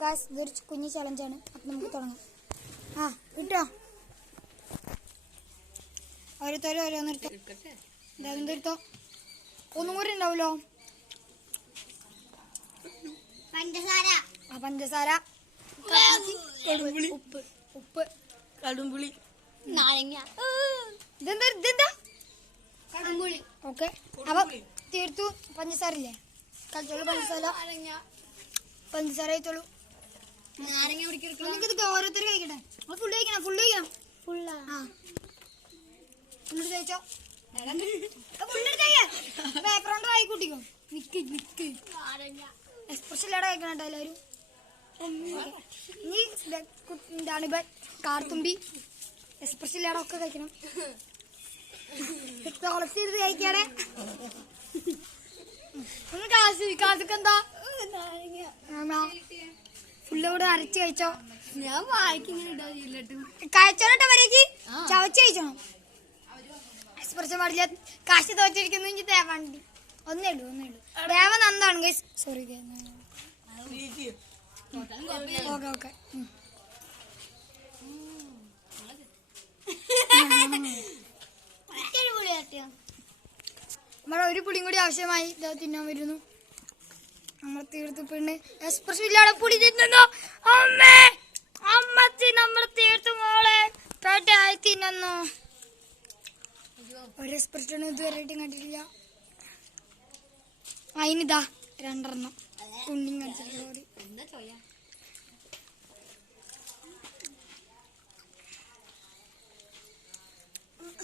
Guys ഇതൊരു കുഞ്ഞു ചലഞ്ചാണ്. അപ്പം നമുക്ക് തുടങ്ങാം. ആ കിട്ടോ ഓരോരുത്തരും ഓരോന്നെടുത്തോ. ഇതെടുത്തോ. ഒന്നും കൂടി ഉണ്ടാവുമല്ലോ. പഞ്ചസാര, ഉപ്പ്, ഉപ്പ്, കടുംപുളി, നാരങ്ങ, ഇതെന്താ കടുംപുളി. ഓക്കെ. അപ്പൊ തീർത്തു. പഞ്ചസാര ഇല്ലേ? കളിച്ചോളൂ. പഞ്ചസാര കഴിച്ചോളൂ. നാരങ്ങ ഇത് ഓരോരുത്തർ കഴിക്കട്ടെ. ഫുള്ള് കഴിക്കണം. ഫുള്ള് കഴിച്ചോ. പേപ്പർ കൊണ്ട് വായി കൂട്ടിക്കോ. എക്സ്പ്രഷൻ ഇല്ലാതെ കഴിക്കണം കേട്ടോ എല്ലാവരും. ഇനി എന്താണ് കാർത്തുമ്പി എക്സ്പ്രഷൻ ഇല്ലാതെ ഒക്കെ കഴിക്കണം. കളക്ട് ചെയ്ത് കഴിക്കാടെ. ഒന്ന് കാശിക്കെന്താ ഫുള്ള് കൂടെ അരച്ച് കഴിച്ചോ. ഞാൻ വായിക്കിങ്ങനെ ഇടാ കഴിച്ചോട്ടെ. വരേക്ക് ചവച്ച് കഴിച്ചോ. എക്സ്പ്രഷൻ പാടില്ല. കാശ് തോച്ചിരിക്കുന്നു. ഇനി തേവാണ്ടി ഒന്നേ ഉള്ളൂ. ദേവ നന്ദാണ് ഗൈസ്. സോറി. ഓക്കെ. നമ്മളെ ഒരു പുളിയും കൂടി ആവശ്യമായി തിന്നാൻ വരുന്നു. നമ്മൾ തീർത്ത് പെണ്ണ് എക്സ്പ്രഷൻ ഇല്ലാതെ പുളി തിന്നുന്നു. അമ്മച്ചി നമ്മൾ തീർത്തു മോളെ. പേട്ടായി തിന്നു. ഒരു എക്സ്പ്രഷൻ ഇതുവരെയായിട്ടും കണ്ടിട്ടില്ല. അതിനിതാ 2 എണ്ണം ഉണ്ണി കണ്ടിട്ട്.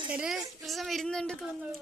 ചെറിയ എക്സ്പ്രഷൻ വരുന്നുണ്ട് തോന്നുന്നു.